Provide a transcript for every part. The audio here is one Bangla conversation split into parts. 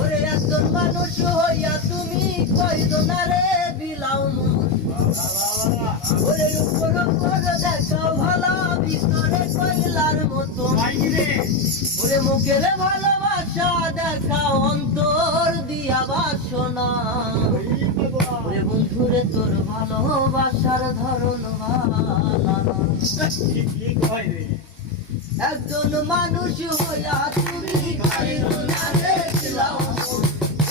ওরে একজন মানুষ হইয়া তুমি কয়জনারে বিলাও মন। ওরে উপর দেখাও ভালো, ভিতরে কইলার মতো। ওরে মুখের ভালোবাসা দেখাও অন্তর দিয়া বাসনা। ওরে বন্ধুরে তোর ভালোবাসার ধরন একজন মানুষ হইয়া তুমি কয়জনারে বিলাও মন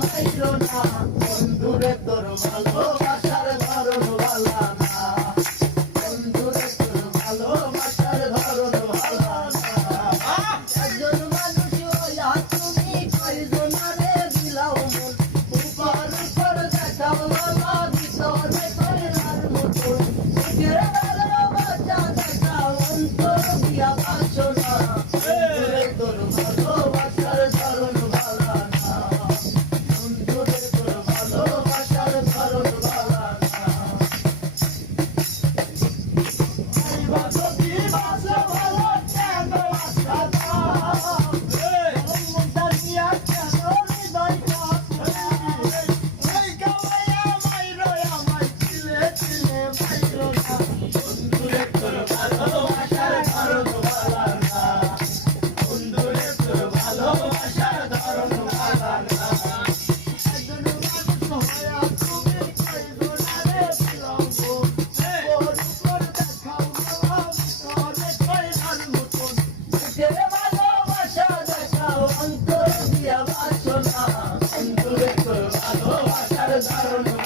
মাইলো না বন্ধুরে তোর ভালো i don't know